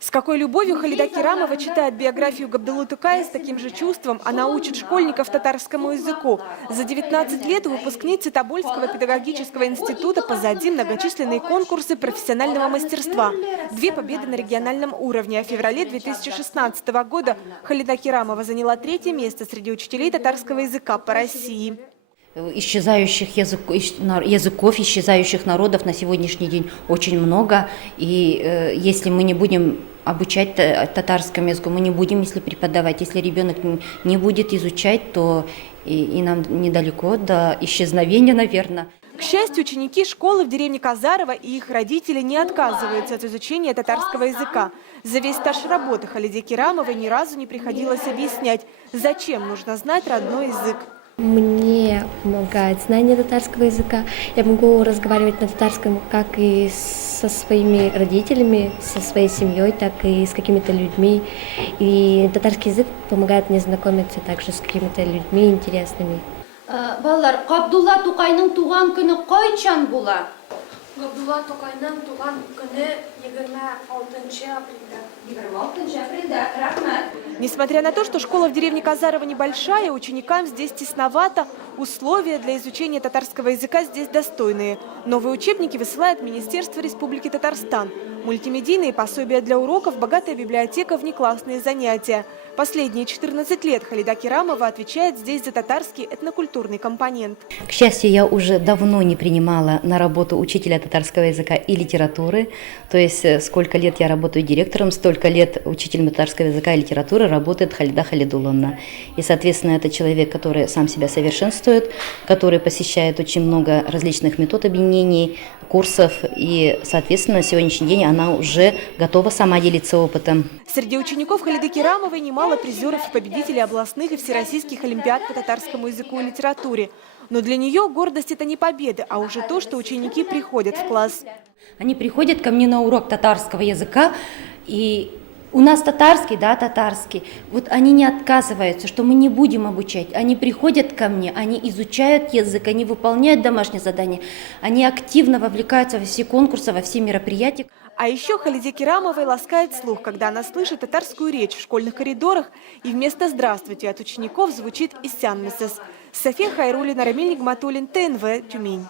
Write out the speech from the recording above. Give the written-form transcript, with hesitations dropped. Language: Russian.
С какой любовью Халида Керамова читает биографию Габдуллы Тукая, с таким же чувством она учит школьников татарскому языку. За 19 лет у выпускницы Тобольского педагогического института позади многочисленные конкурсы профессионального мастерства. 2 победы на региональном уровне. А в феврале 2016 года Халида Керамова заняла 3-е место среди учителей татарского языка по России. Исчезающих языков, исчезающих народов на сегодняшний день очень много. И если мы не будем обучать татарскому языку, мы не будем, если преподавать. Если ребенок не будет изучать, то и нам недалеко до исчезновения, наверное. К счастью, ученики школы в деревне Казарова и их родители не отказываются от изучения татарского языка. За весь стаж работы Халиде Керамовой ни разу не приходилось объяснять, зачем нужно знать родной язык. Мне помогает знание татарского языка. Я могу разговаривать на татарском как и со своими родителями, со своей семьей, так и с какими-то людьми. И татарский язык помогает мне знакомиться также с какими-то людьми интересными. Балалар, Габдулла Тукайның туган көне кайчан була? Габдулла Тукайның туган көне 26 апрельдә. 26 апрельдә. Рахмәт. Несмотря на то, что школа в деревне Казарова небольшая, ученикам здесь тесновато, условия для изучения татарского языка здесь достойные. Новые учебники высылает Министерство Республики Татарстан. Мультимедийные пособия для уроков, богатая библиотека, внеклассные занятия. Последние 14 лет Халида Керамова отвечает здесь за татарский этнокультурный компонент. К счастью, я уже давно не принимала на работу учителя татарского языка и литературы. То есть сколько лет я работаю директором, столько лет учителем татарского языка и литературы работает Халида Халидулловна. И, соответственно, это человек, который сам себя совершенствует, который посещает очень много различных метод объединений, курсов. И, соответственно, на сегодняшний день она уже готова сама делиться опытом. Среди учеников Халиды Керамовой немало призеров и победителей областных и всероссийских олимпиад по татарскому языку и литературе. Но для нее гордость – это не победы, а уже то, что ученики приходят в класс. Они приходят ко мне на урок татарского языка, и у нас татарский, да, татарский. Вот они не отказываются, что мы не будем обучать. Они приходят ко мне, они изучают язык, они выполняют домашние задания, они активно вовлекаются во все конкурсы, во все мероприятия. А еще Халиде Керамовой ласкает слух, когда она слышит татарскую речь в школьных коридорах, и вместо «здравствуйте» от учеников звучит «Исян Месес». София Хайруллина, Рамиль Нигматуллин, ТНВ, Тюмень.